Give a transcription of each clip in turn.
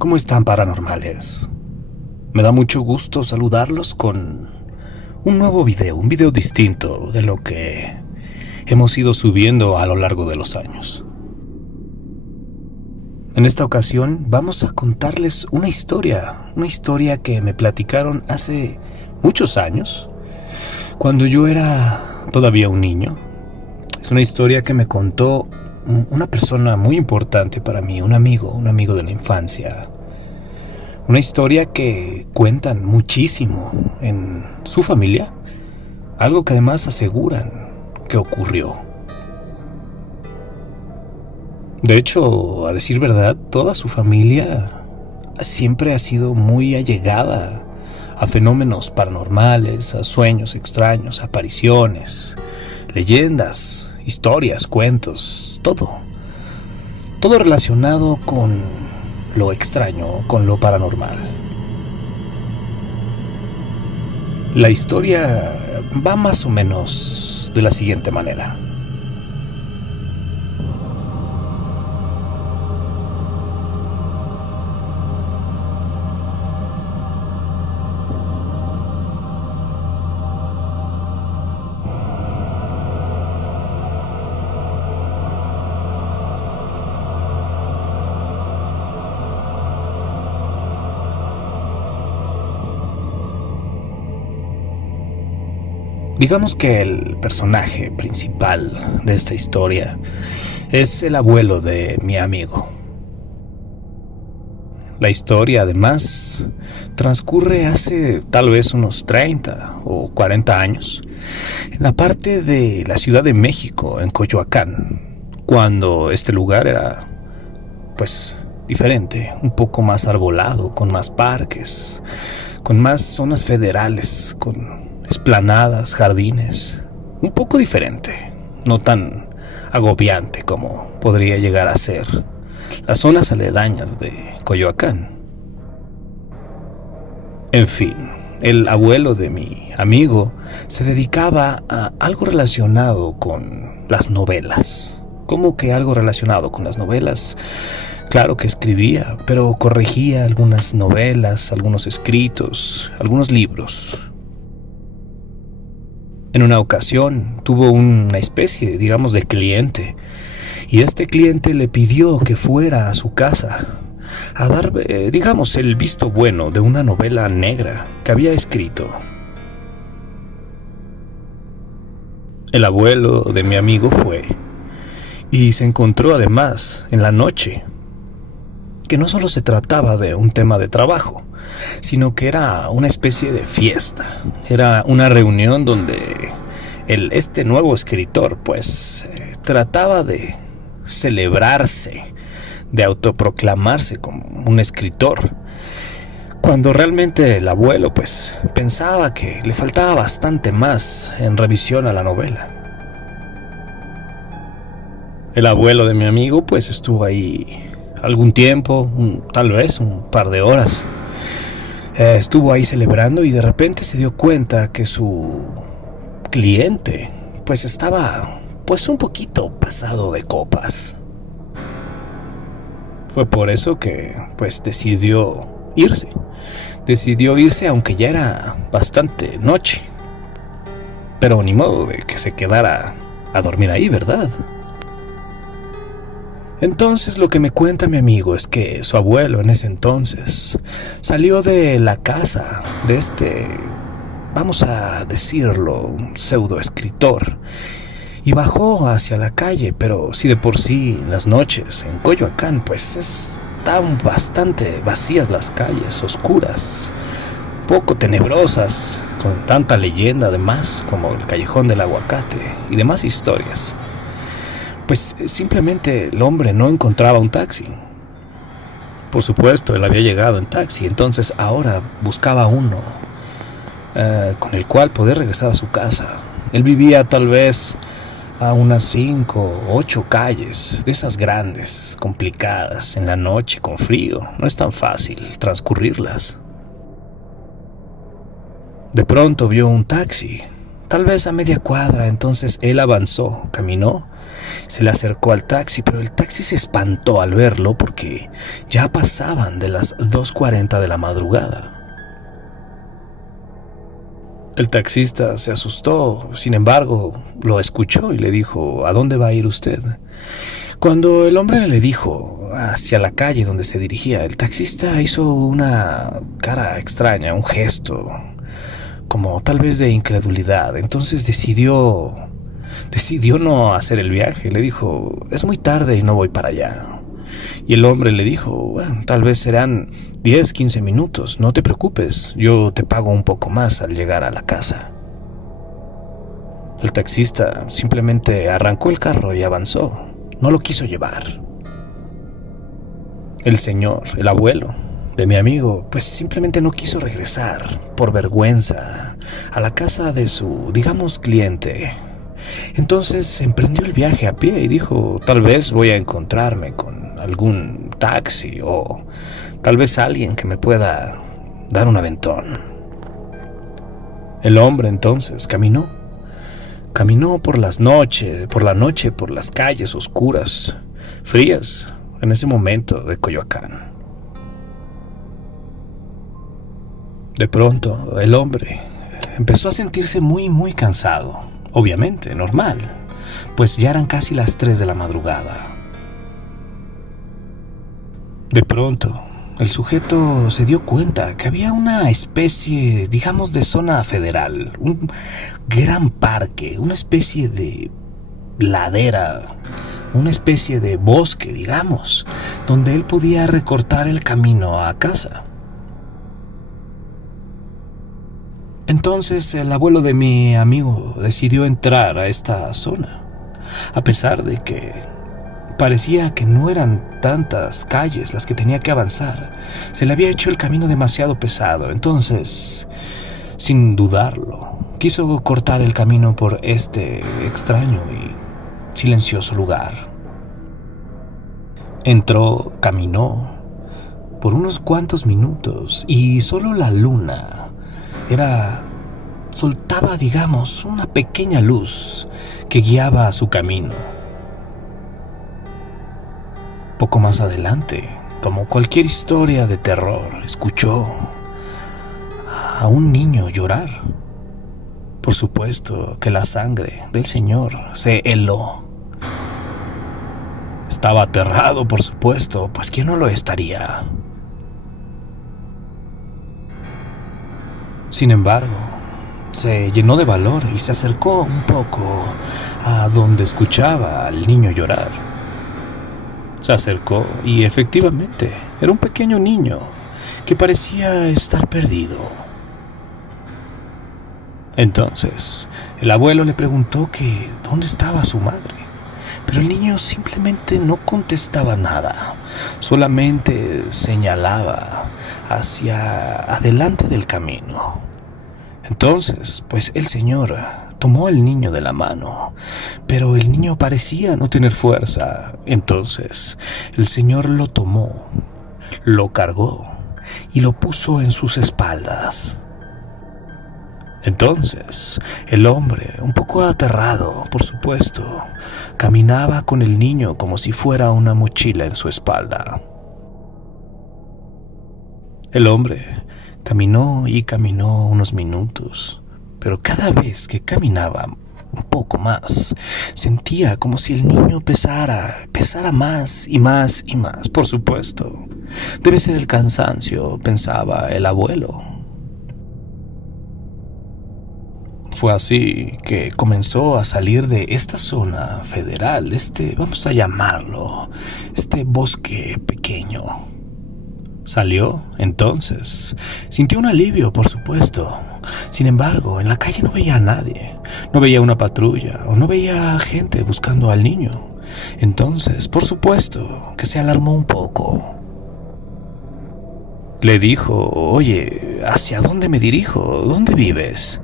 ¿Cómo están, paranormales? Me da mucho gusto saludarlos con un nuevo video, un video distinto de lo que hemos ido subiendo a lo largo de los años. En esta ocasión vamos a contarles una historia que me platicaron hace muchos años, cuando yo era todavía un niño. Es una historia que me contó una persona muy importante para mí, un amigo de la infancia. Una historia que cuentan muchísimo en su familia, algo que además aseguran que ocurrió. De hecho, a decir verdad, toda su familia siempre ha sido muy allegada a fenómenos paranormales, a sueños extraños, apariciones, leyendas, historias, cuentos, todo relacionado con lo extraño, con lo paranormal. La historia va más o menos de la siguiente manera. Digamos que el personaje principal de esta historia es el abuelo de mi amigo. La historia, además, transcurre hace tal vez unos 30 o 40 años, en la parte de la Ciudad de México, en Coyoacán, cuando este lugar era, pues, diferente, un poco más arbolado, con más parques, con más zonas federales, con esplanadas, jardines, un poco diferente, no tan agobiante como podría llegar a ser las zonas aledañas de Coyoacán. En fin, el abuelo de mi amigo se dedicaba a algo relacionado con las novelas. ¿Cómo que algo relacionado con las novelas? Claro que escribía, pero corregía algunas novelas, algunos escritos, algunos libros. En una ocasión tuvo una especie, digamos, de cliente, y este cliente le pidió que fuera a su casa a dar, digamos, el visto bueno de una novela negra que había escrito. El abuelo de mi amigo fue, y se encontró además en la noche que no solo se trataba de un tema de trabajo, sino que era una especie de fiesta. Era una reunión donde este nuevo escritor, pues, trataba de celebrarse, de autoproclamarse como un escritor, cuando realmente el abuelo, pues, pensaba que le faltaba bastante más en revisión a la novela. El abuelo de mi amigo, pues, estuvo ahí algún tiempo, tal vez un par de horas. Estuvo ahí celebrando y de repente se dio cuenta que su cliente pues estaba pues un poquito pasado de copas. Fue por eso que pues decidió irse aunque ya era bastante noche, pero ni modo de que se quedara a dormir ahí, ¿verdad? Entonces lo que me cuenta mi amigo es que su abuelo en ese entonces salió de la casa de vamos a decirlo, un pseudo escritor, y bajó hacia la calle. Pero si de por sí en las noches en Coyoacán pues están bastante vacías las calles, oscuras, poco tenebrosas, con tanta leyenda además como el Callejón del Aguacate y demás historias, pues simplemente el hombre no encontraba un taxi. Por supuesto, él había llegado en taxi, entonces ahora buscaba uno con el cual poder regresar a su casa. Él vivía tal vez a unas 5 o 8 calles, de esas grandes, complicadas, en la noche con frío. No es tan fácil transcurrirlas. De pronto vio un taxi, tal vez a media cuadra, entonces él avanzó, caminó Se le acercó al taxi, pero el taxi se espantó al verlo porque ya pasaban de las 2:40 de la madrugada. El taxista se asustó, sin embargo, lo escuchó y le dijo: ¿a dónde va a ir usted? Cuando el hombre le dijo hacia la calle donde se dirigía, el taxista hizo una cara extraña, un gesto, como tal vez de incredulidad. Entonces decidió no hacer el viaje. Le dijo: es muy tarde y no voy para allá. Y el hombre le dijo: bueno, tal vez serán 10, 15 minutos, no te preocupes, yo te pago un poco más al llegar a la casa. El taxista simplemente arrancó el carro y avanzó, no lo quiso llevar. El señor, el abuelo de mi amigo, pues simplemente no quiso regresar por vergüenza a la casa de su, digamos, cliente. Entonces emprendió el viaje a pie y dijo: tal vez voy a encontrarme con algún taxi o tal vez alguien que me pueda dar un aventón. El hombre entonces caminó por la noche, por las calles oscuras, frías en ese momento de Coyoacán. De pronto el hombre empezó a sentirse muy cansado. Obviamente, normal, pues ya eran casi las 3 de la madrugada. De pronto, el sujeto se dio cuenta que había una especie, digamos, de zona federal, un gran parque, una especie de ladera, una especie de bosque, digamos, donde él podía recortar el camino a casa. Entonces el abuelo de mi amigo decidió entrar a esta zona, a pesar de que parecía que no eran tantas calles las que tenía que avanzar. Se le había hecho el camino demasiado pesado, entonces, sin dudarlo, quiso cortar el camino por este extraño y silencioso lugar. Entró, caminó por unos cuantos minutos y solo la luna soltaba, digamos, una pequeña luz que guiaba su camino. Poco más adelante, como cualquier historia de terror, escuchó a un niño llorar. Por supuesto que la sangre del señor se heló. Estaba aterrado, por supuesto, pues ¿quién no lo estaría? Sin embargo, se llenó de valor y se acercó un poco a donde escuchaba al niño llorar. Se acercó y efectivamente era un pequeño niño que parecía estar perdido. Entonces, el abuelo le preguntó que dónde estaba su madre, pero el niño simplemente no contestaba nada, solamente señalaba hacia adelante del camino. Entonces, pues el señor tomó al niño de la mano, pero el niño parecía no tener fuerza. Entonces, el señor lo tomó, lo cargó y lo puso en sus espaldas. Entonces, el hombre, un poco aterrado, por supuesto, caminaba con el niño como si fuera una mochila en su espalda. El hombre caminó y caminó unos minutos, pero cada vez que caminaba un poco más, sentía como si el niño pesara más y más y más. Por supuesto, debe ser el cansancio, pensaba el abuelo. Fue así que comenzó a salir de esta zona federal, vamos a llamarlo, este bosque pequeño. Salió, entonces, sintió un alivio, por supuesto. Sin embargo, en la calle no veía a nadie, no veía una patrulla o no veía gente buscando al niño. Entonces, por supuesto, que se alarmó un poco. Le dijo: oye, ¿hacia dónde me dirijo? ¿Dónde vives?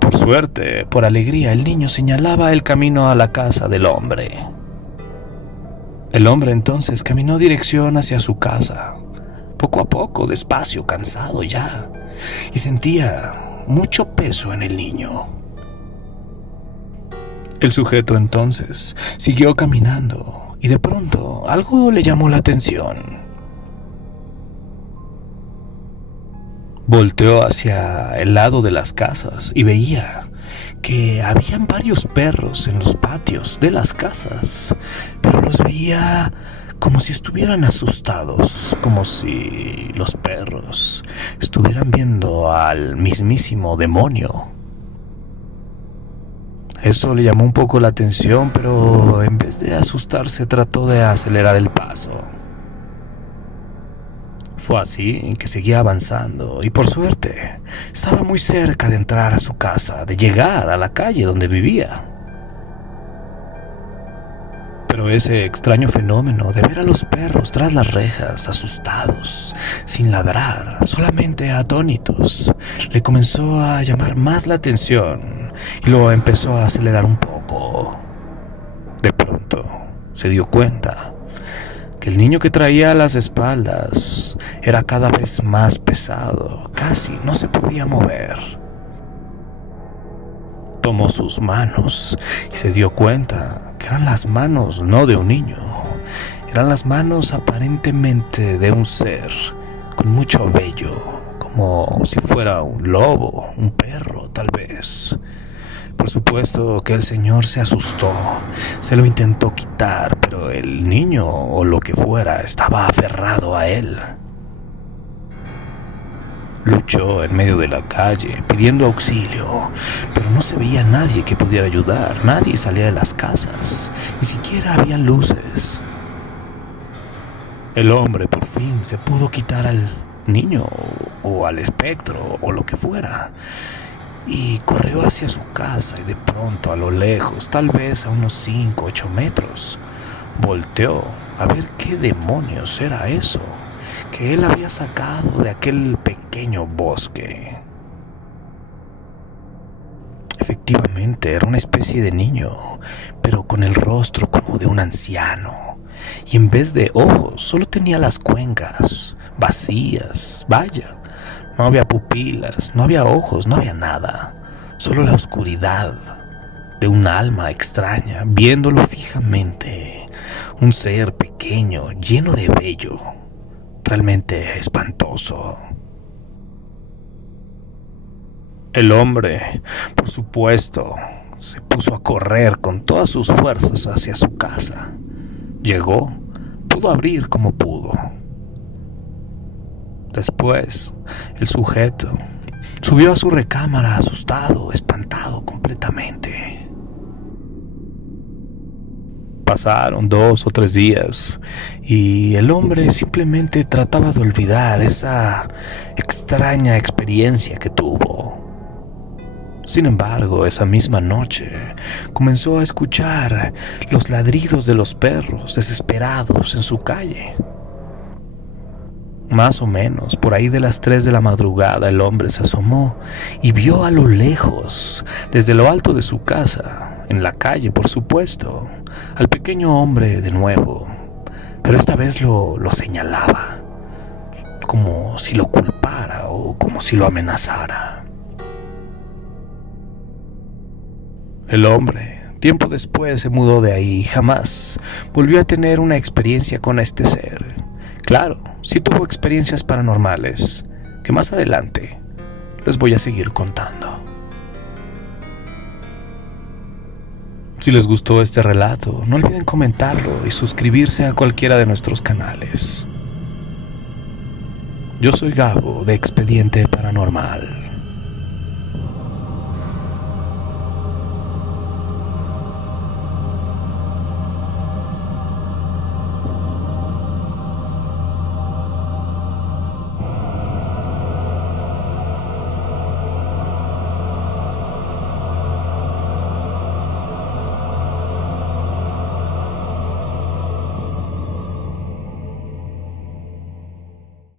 Por suerte, por alegría, el niño señalaba el camino a la casa del hombre. El hombre entonces caminó dirección hacia su casa, poco a poco, despacio, cansado ya, y sentía mucho peso en el niño. El sujeto entonces siguió caminando y de pronto algo le llamó la atención. Volteó hacia el lado de las casas y veía que habían varios perros en los patios de las casas, pero los veía como si estuvieran asustados, como si los perros estuvieran viendo al mismísimo demonio. Eso le llamó un poco la atención, pero en vez de asustarse trató de acelerar el paso. Fue así que seguía avanzando y por suerte estaba muy cerca de entrar a su casa, de llegar a la calle donde vivía. Pero ese extraño fenómeno de ver a los perros tras las rejas, asustados, sin ladrar, solamente atónitos, le comenzó a llamar más la atención y lo empezó a acelerar un poco. De pronto se dio cuenta que el niño que traía a las espaldas era cada vez más pesado, casi no se podía mover. Tomó sus manos y se dio cuenta que eran las manos no de un niño, eran las manos aparentemente de un ser con mucho vello, como si fuera un lobo, un perro tal vez. Por supuesto que el señor se asustó, se lo intentó quitar, pero el niño o lo que fuera estaba aferrado a él. Luchó en medio de la calle pidiendo auxilio, pero no se veía nadie que pudiera ayudar, nadie salía de las casas, ni siquiera había luces. El hombre por fin se pudo quitar al niño o al espectro o lo que fuera y corrió hacia su casa y de pronto a lo lejos, tal vez a unos 5 o 8 metros, volteó a ver qué demonios era eso que él había sacado de aquel pequeño bosque. Efectivamente, era una especie de niño, pero con el rostro como de un anciano, y en vez de ojos solo tenía las cuencas vacías. Vaya, no había pupilas, no había ojos, no había nada, solo la oscuridad de un alma extraña viéndolo fijamente, un ser pequeño lleno de vello, realmente espantoso. El hombre, por supuesto, se puso a correr con todas sus fuerzas hacia su casa. Llegó, pudo abrir como pudo. Después, el sujeto subió a su recámara asustado, espantado completamente. Pasaron 2 o 3 días y el hombre simplemente trataba de olvidar esa extraña experiencia que tuvo. Sin embargo, esa misma noche comenzó a escuchar los ladridos de los perros desesperados en su calle. Más o menos por ahí de las 3 de la madrugada el hombre se asomó y vio a lo lejos, desde lo alto de su casa, en la calle por supuesto, al pequeño hombre de nuevo, pero esta vez lo señalaba, como si lo culpara o como si lo amenazara. El hombre, tiempo después, se mudó de ahí y jamás volvió a tener una experiencia con este ser. Claro, sí tuvo experiencias paranormales, que más adelante les voy a seguir contando. Si les gustó este relato, no olviden comentarlo y suscribirse a cualquiera de nuestros canales. Yo soy Gabo de Expediente Paranormal.